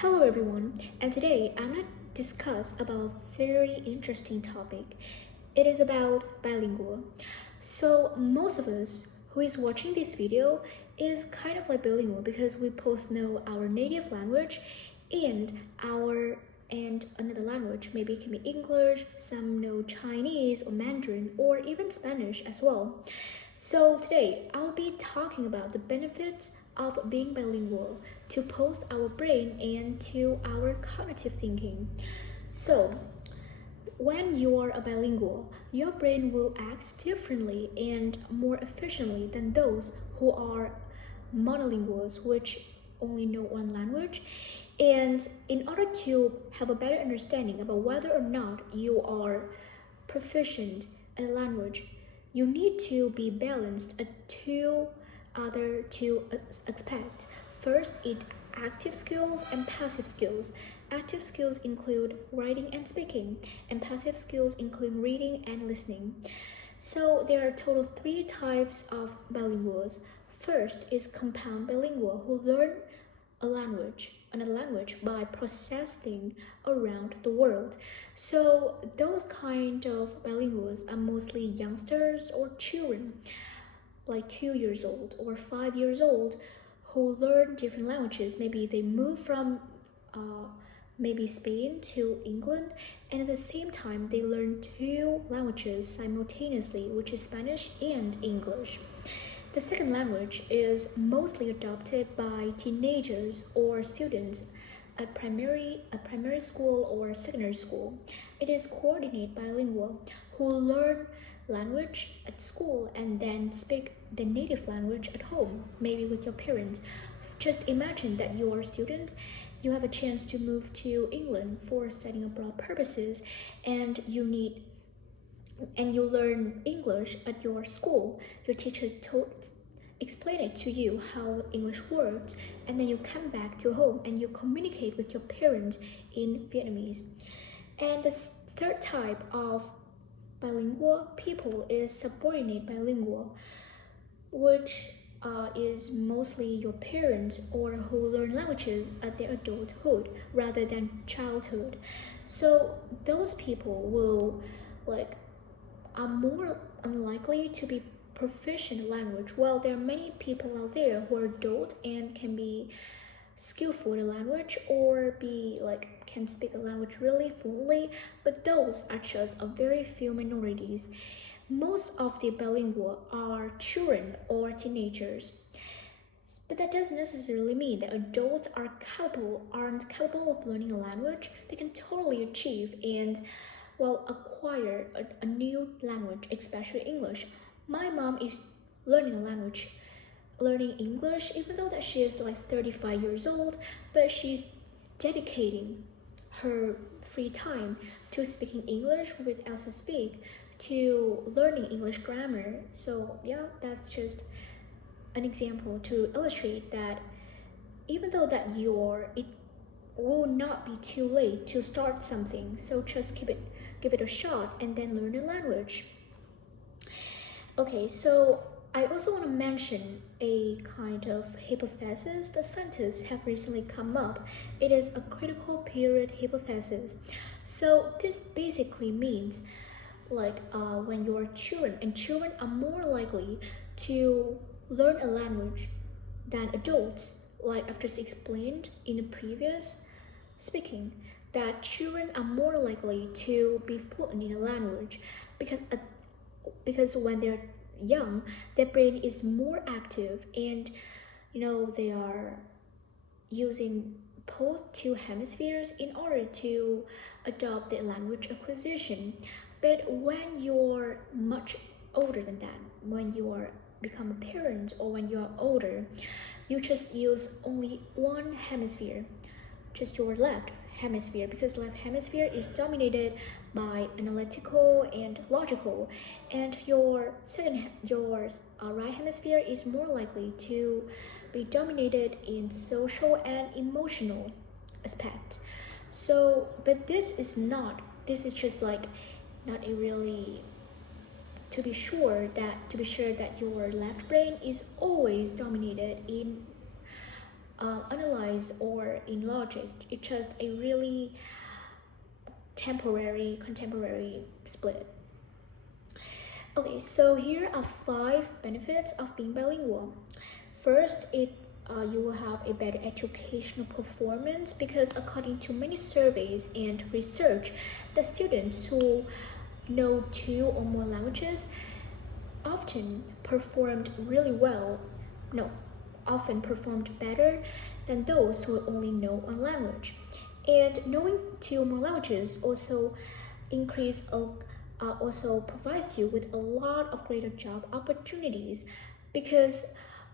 Hello everyone, and today I'm going to discuss about a very interesting topic. It is about bilingual. So most of us who is watching this video is kind of like bilingual because we both know our native language and our and another language. Maybe it can be English, some know Chinese or Mandarin or even Spanish as well. So today I'll be talking about the benefits of being bilingual to both our brain and to our cognitive thinking. So when you are a bilingual, your brain will act differently and more efficiently than those who are monolinguals, which only know one language. And in order to have a better understanding about whether or not you are proficient in a language, you need to be balanced at two aspects. First, it's active skills and passive skills. Active skills include writing and speaking, and passive skills include reading and listening. So there are total three types of bilinguals. First is compound bilingual, who learn another language by processing around the world. So those kind of bilinguals are mostly youngsters or children, like 2 years old or 5 years old, who learn different languages. Maybe they move from maybe Spain to England, and at the same time they learn two languages simultaneously, which is Spanish and English. The second language is mostly adopted by teenagers or students at primary school or secondary school. It is coordinated bilingual, who learn language at school and then speak the native language at home, maybe with your parents. Just imagine that you are a student, you have a chance to move to England for studying abroad purposes, and you learn English at your school. Your teacher explain it to you how English works, and then you come back to home and you communicate with your parents in Vietnamese. And the third type of bilingual people is subordinate bilingual, which is mostly your parents or who learn languages at their adulthood rather than childhood. So those people will are more unlikely to be proficient in language. Well, there are many people out there who are adult and can be skillful in language or can speak a language really fluently, but those are just a very few minorities. Most of the bilingual are children or teenagers. But that doesn't necessarily mean that adults aren't capable of learning a language. They can totally achieve and acquire a new language, especially English. My mom is learning English, even though that she is like 35 years old, but she's dedicating her free time to speaking English with Elsa Speak, to learning English grammar. So yeah, that's just an example to illustrate that even though that it will not be too late to start something. So just give it a shot and then learn a language. Okay, so I also want to mention a kind of hypothesis that scientists have recently come up. It is a critical period hypothesis. So this basically means when you're children, and children are more likely to learn a language than adults. Like I've just explained in the previous speaking, that children are more likely to be fluent in a language because when they're young, their brain is more active, and they are using both two hemispheres in order to adopt the language acquisition. But when you're much older than that, when you are become a parent or when you are older, you just use only one hemisphere, just your left hemisphere, because left hemisphere is dominated by analytical and logical, and your right hemisphere is more likely to be dominated in social and emotional aspects. So, but this is just not a really to be sure that your left brain is always dominated in analyze or in logic. It's just a really contemporary split. Okay, so here are 5 benefits of being bilingual. First, you will have a better educational performance because according to many surveys and research, the students who know 2 or more languages often performed better than those who only know one language. And knowing 2 or more languages also provides you with a lot of greater job opportunities because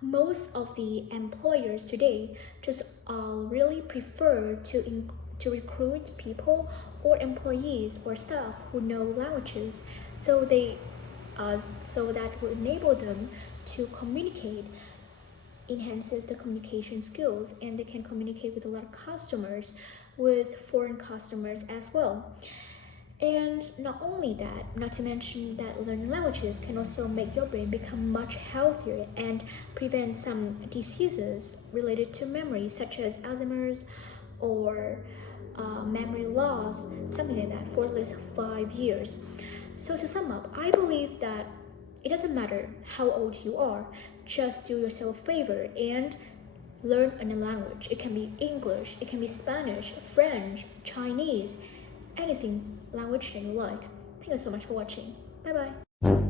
most of the employers today just really prefer to recruit people or employees or staff who know languages, so that will enable them to communicate, enhances the communication skills, and they can communicate with a lot of customers, with foreign customers as well. And not only that, not to mention that learning languages can also make your brain become much healthier and prevent some diseases related to memory, such as Alzheimer's or memory loss, something like that, for at least 5 years. So to sum up, I believe that it doesn't matter how old you are, just do yourself a favor and learn a new language. It can be English, it can be Spanish, French, Chinese, anything language that you like. Thank you so much for watching. Bye bye.